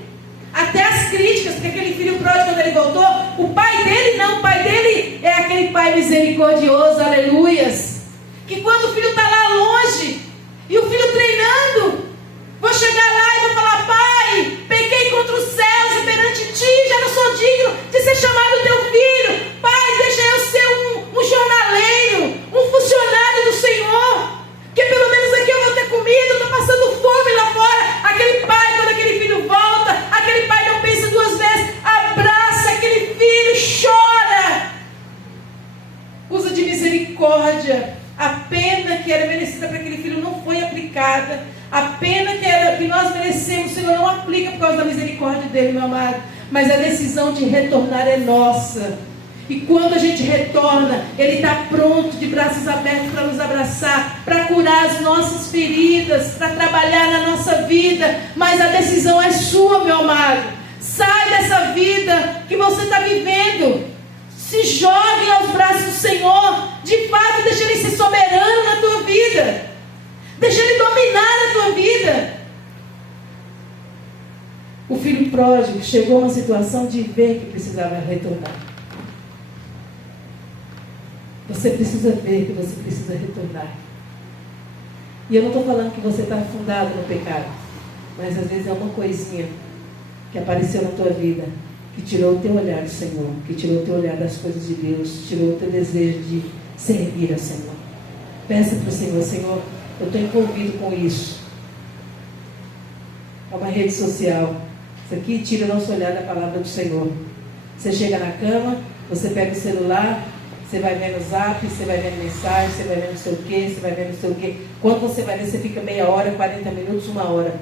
até as críticas, porque aquele filho pródigo, quando ele voltou, o pai dele não, o pai dele é aquele pai misericordioso, aleluias, que quando o filho está lá longe, e o filho treinando, vou chegar lá e vou falar: pai, pequei contra os céus e perante ti, já não sou digno de ser chamado teu filho. Pai, deixa eu ser um jornaleiro, um funcionário do Senhor, que pelo menos aqui eu vou ter comida. pena que era merecida para aquele filho não foi aplicada. A pena que nós merecemos, o Senhor não aplica por causa da misericórdia dele, meu amado. Mas a decisão de retornar é nossa. E quando a gente retorna, Ele está pronto, de braços abertos, para nos abraçar, para curar as nossas feridas, para trabalhar na nossa vida. Mas a decisão é sua, meu amado. Sai dessa vida que você está vivendo. Se jogue aos braços do Senhor. De fato, deixa Ele ser soberano na tua vida. Deixa Ele dominar a tua vida. O filho pródigo chegou a uma situação de ver que precisava retornar. Você precisa ver que você precisa retornar. E eu não estou falando que você está afundado no pecado. Mas às vezes é uma coisinha que apareceu na tua vida, que tirou o teu olhar do Senhor, que tirou o teu olhar das coisas de Deus, tirou o teu desejo de servir ao Senhor. Peça para o Senhor: Senhor, eu estou envolvido com isso. É uma rede social. Isso aqui tira o nosso olhar da palavra do Senhor. Você chega na cama, você pega o celular, você vai vendo o zap, você vai vendo mensagem, você vai vendo não sei o quê, você vai vendo não sei o quê. Quando você vai ver, você fica meia hora, 40 minutos, uma hora.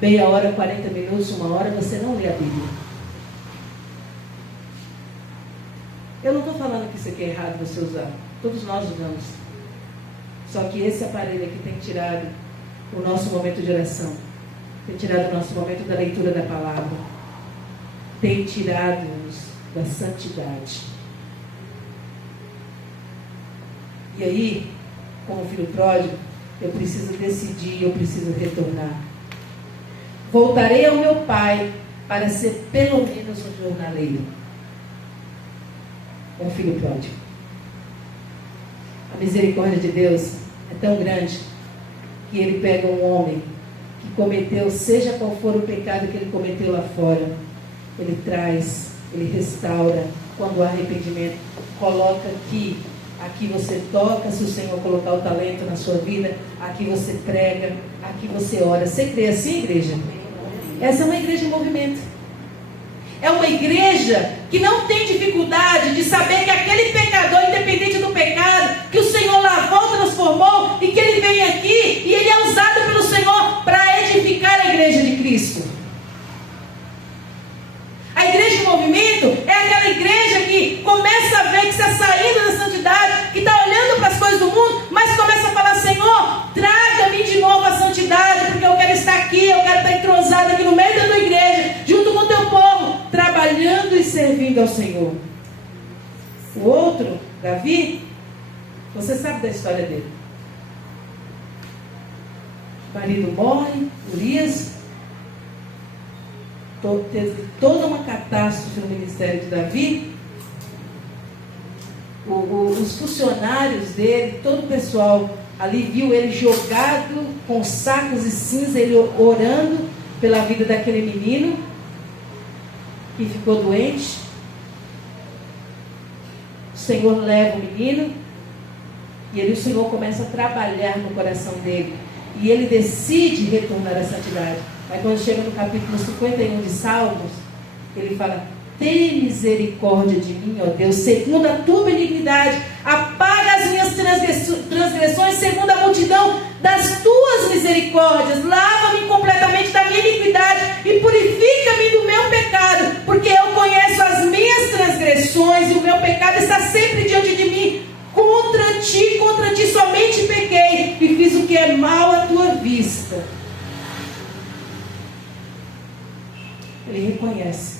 Meia hora, 40 minutos, uma hora, você não lê a Bíblia. Eu não estou falando que isso aqui é errado você usar. Todos nós usamos. Só que esse aparelho aqui tem tirado o nosso momento de oração. Tem tirado o nosso momento da leitura da palavra. Tem tirado-nos da santidade. E aí, como filho pródigo, eu preciso decidir, eu preciso retornar. Voltarei ao meu pai para ser pelo menos um jornaleiro. É um filho pródigo. A misericórdia de Deus é tão grande que Ele pega um homem que cometeu, seja qual for o pecado que ele cometeu lá fora, Ele traz, Ele restaura. Quando há arrependimento, coloca aqui você toca, se o Senhor colocar o talento na sua vida, aqui você prega, aqui você ora. Você crê assim, igreja? Essa é uma igreja em movimento. É uma igreja que não tem dificuldade de saber que aquele pecador, independente do pecado, que o Senhor lavou, transformou, e que ele vem aqui e ele é usado pelo Senhor para edificar a igreja de Cristo. A igreja em movimento é aquela igreja que começa a ver que está saindo da santidade, que está olhando para as coisas do mundo, mas começa a falar: Senhor, traga-me de novo a santidade, porque eu quero estar aqui, eu quero estar entrosado aqui no meio da tua igreja, junto com o teu povo, trabalhando e servindo ao Senhor. O outro, Davi, você sabe da história dele. O marido morre, Urias. Teve toda uma catástrofe no ministério de Davi. Os funcionários dele, todo o pessoal ali viu ele jogado com sacos e cinza, ele orando pela vida daquele menino que ficou doente. O Senhor leva o menino e o Senhor começa a trabalhar no coração dele, e ele decide retornar à santidade. Aí quando chega no capítulo 51 de Salmos, ele fala: tem misericórdia de mim, ó Deus, segundo a tua benignidade, apaga as minhas transgressões segundo a multidão das tuas misericórdias, lava-me completamente da minha iniquidade e purifica-me do meu pecado, porque eu conheço as minhas transgressões e o meu pecado está sempre diante de mim. Contra ti somente pequei e fiz o que é mal à tua vista. Ele reconhece,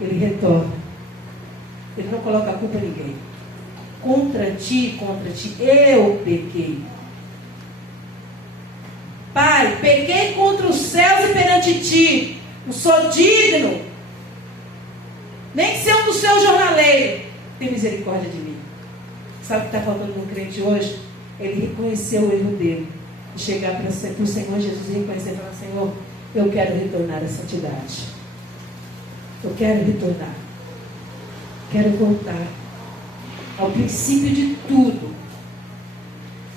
ele retorna, ele não coloca a culpa em ninguém. Contra ti, eu pequei. Pai, pequei contra os céus e perante ti, não sou digno, nem que ser um dos seus jornaleiros. Tem misericórdia de mim. Sabe o que está faltando no crente hoje? Ele reconheceu o erro dele, e chegar para o Senhor Jesus e reconhecer e falar: Senhor, eu quero retornar à santidade. Eu quero retornar. Quero voltar ao princípio de tudo.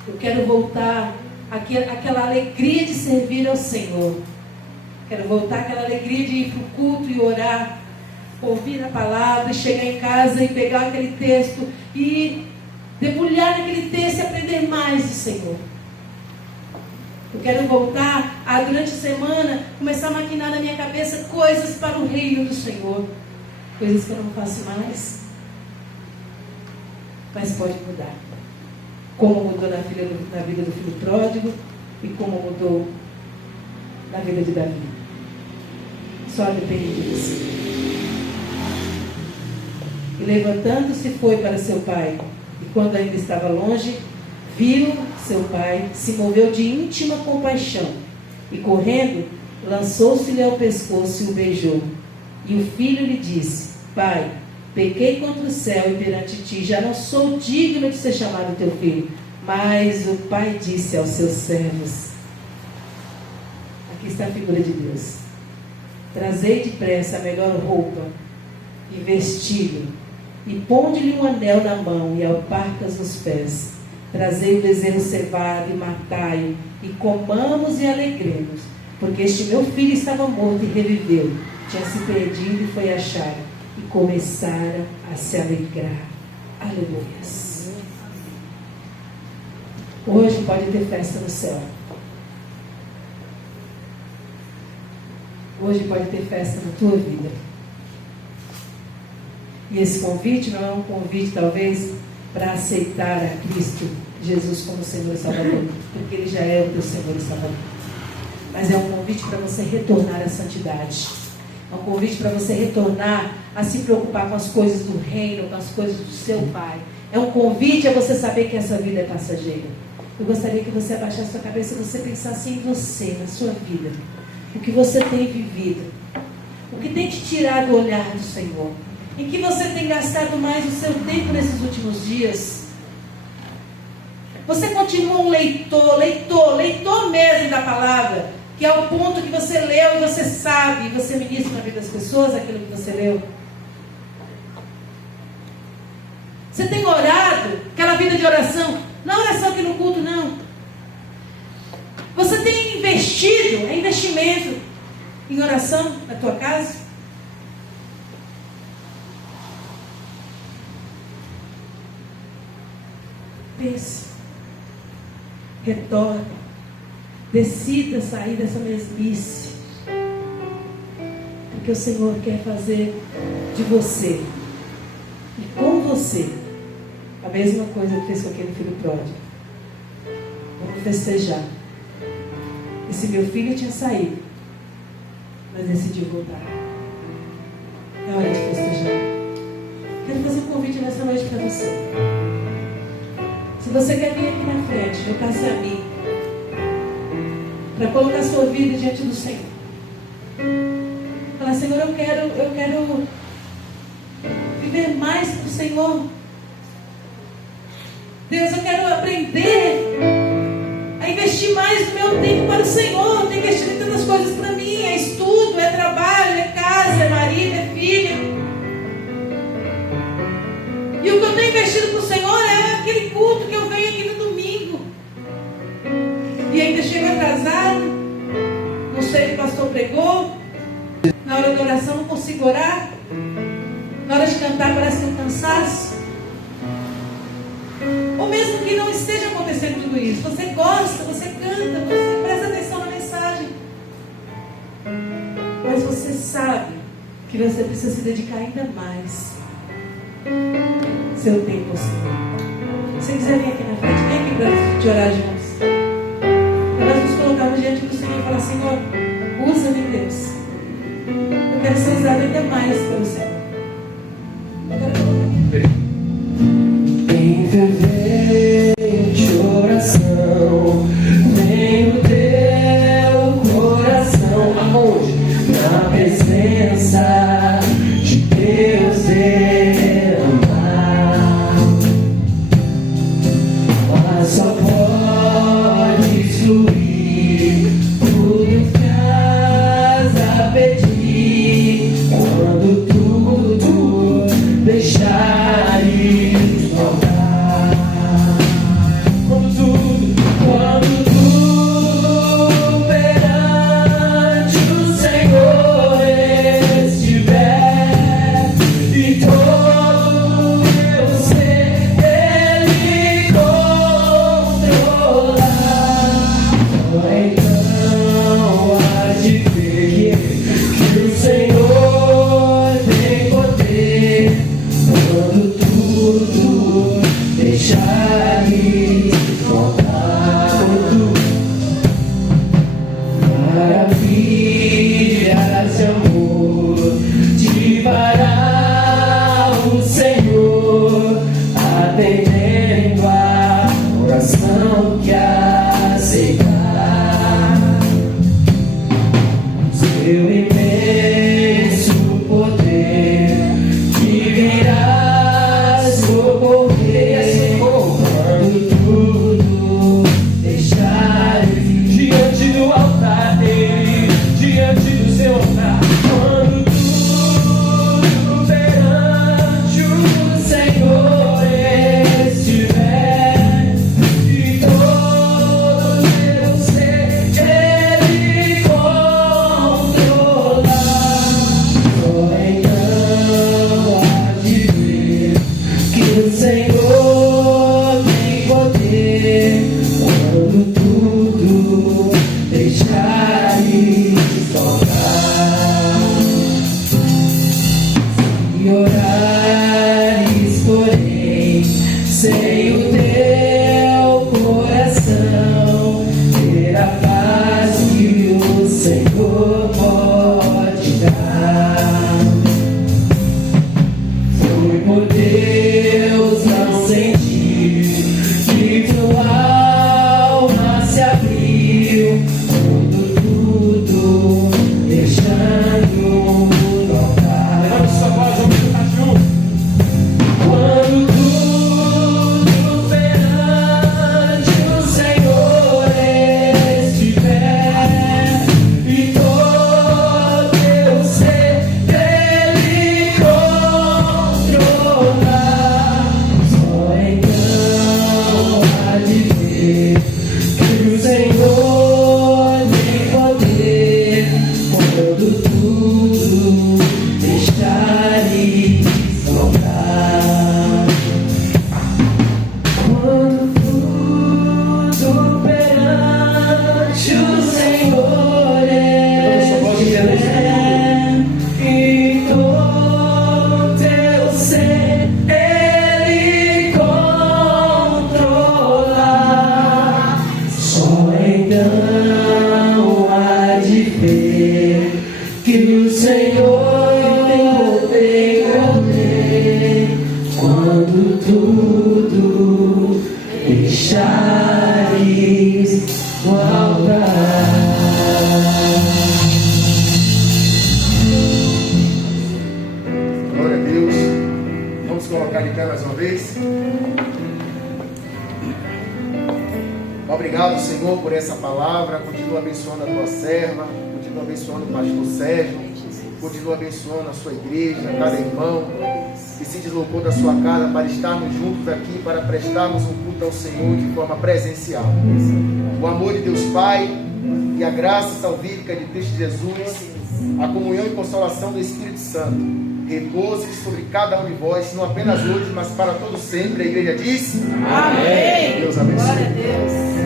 Eu quero voltar àquela alegria de servir ao Senhor. Quero voltar àquela alegria de ir para o culto e orar, ouvir a palavra, chegar em casa e pegar aquele texto e debulhar naquele texto e aprender mais do Senhor. Eu quero voltar a, durante a semana, começar a maquinar na minha cabeça coisas para o reino do Senhor. Coisas que eu não faço mais. Mas pode mudar. Como mudou na vida do filho pródigo e como mudou na vida de Davi. Só depende de você. E levantando-se foi para seu pai. E quando ainda estava longe, viu seu pai, se moveu de íntima compaixão. E correndo, lançou-se-lhe ao pescoço e o beijou. E o filho lhe disse: Pai, pequei contra o céu e perante ti, já não sou digno de ser chamado teu filho. Mas o pai disse aos seus servos: aqui está a figura de Deus. Trazei depressa a melhor roupa e vesti-lo, e ponde-lhe um anel na mão e alparcas nos pés. Trazei o bezerro cevado e matai-o, e comamos e alegremos, porque este meu filho estava morto e reviveu, tinha se perdido e foi achado, e começaram a se alegrar. Aleluias. Hoje pode ter festa no céu. Hoje pode ter festa na tua vida. E esse convite não é um convite, talvez, para aceitar a Cristo Jesus como Senhor e Salvador, porque Ele já é o teu Senhor e Salvador. Mas é um convite para você retornar à santidade. É um convite para você retornar a se preocupar com as coisas do reino, com as coisas do seu Pai. É um convite a você saber que essa vida é passageira. Eu gostaria que você abaixasse sua cabeça e você pensasse em você, na sua vida. O que você tem vivido. O que tem te tirado o olhar do Senhor. Em que você tem gastado mais o seu tempo nesses últimos dias. Você continua um leitor mesmo da palavra, que é o ponto que você leu e você sabe, e você ministra na vida das pessoas aquilo que você leu. Você tem orado, aquela vida de oração, não oração aqui no culto, não. Você tem investido, é investimento, em oração na tua casa? Pense, retorne, decida sair dessa mesmice, porque o Senhor quer fazer de você e com você a mesma coisa que fez com aquele filho pródigo. Vamos festejar. Esse meu filho tinha saído, mas decidiu voltar. É hora de festejar. Quero fazer um convite nessa noite para você. Se você quer vir aqui na frente, jogar-se a mim, para colocar sua vida diante do Senhor. Falar: Senhor, eu quero viver mais com o Senhor. Deus, eu quero aprender a investir mais do meu tempo para o Senhor. Eu tenho investido em tantas coisas para mim. É estudo, é trabalho, é casa, é marido, é filho. E o que eu tenho investido para o Senhor é aquele culto que eu venho aqui no domingo. E ainda chego atrasado. Não sei o que o pastor pregou. Na hora da oração não consigo orar. Na hora de cantar parece que é um cansaço. Ou mesmo que não esteja acontecendo tudo isso. Você gosta, você canta, você presta atenção na mensagem. Mas você sabe que você precisa se dedicar ainda mais seu tempo ao Senhor. Se você quiser vir aqui na frente, vem aqui para te orar juntos. Nós nos colocamos diante do Senhor e falar: Senhor, usa-me, Deus. Eu quero ser usado ainda mais pelo Senhor. Em fervente oração, vem o teu coração. Aonde? Na presença de Deus derramar. Mas só pode fluir tudo que has a pedir quando tudo deixares. Ele não quer aceitar seu imenso poder que virá socorrer quando tudo deixar diante do altar dele, diante do seu altar, quando tudo perante o Senhor estiver e todo seu ser ele controlar, só então há de ver que o Senhor tem poder quando tudo deixar de tocar. E orares, porém, sem o teu coração, ter a paz que o Senhor pode dar. Foi por Deus não sentir que tua alma se abriu quando tudo deixando tocar. Levante sua voz, vamos cantar junto. Quando tudo perante o Senhor estiver e todo teu ser ele controlar, só então há de ver que o Senhor tem poder quando tudo deixar de soltar. Quando tudo perante o Senhor estiver e todo teu ser ele controlar, só então há de ver que o Senhor tem poder quando tudo deixares o altar. Glória a Deus. Vamos colocar de pé mais uma vez. Obrigado, Senhor, por essa palavra. Continua abençoando a tua serva, continua abençoando o pastor Sérgio, continua abençoando a sua igreja, cada irmão que se deslocou da sua casa para estarmos juntos aqui, para prestarmos um culto ao Senhor de forma presencial. O amor de Deus Pai e a graça salvífica de Cristo Jesus, a comunhão e consolação do Espírito Santo, repouse sobre cada um de vós, não apenas hoje, mas para todo sempre. A igreja diz: Amém. Deus abençoe. Glória a Deus.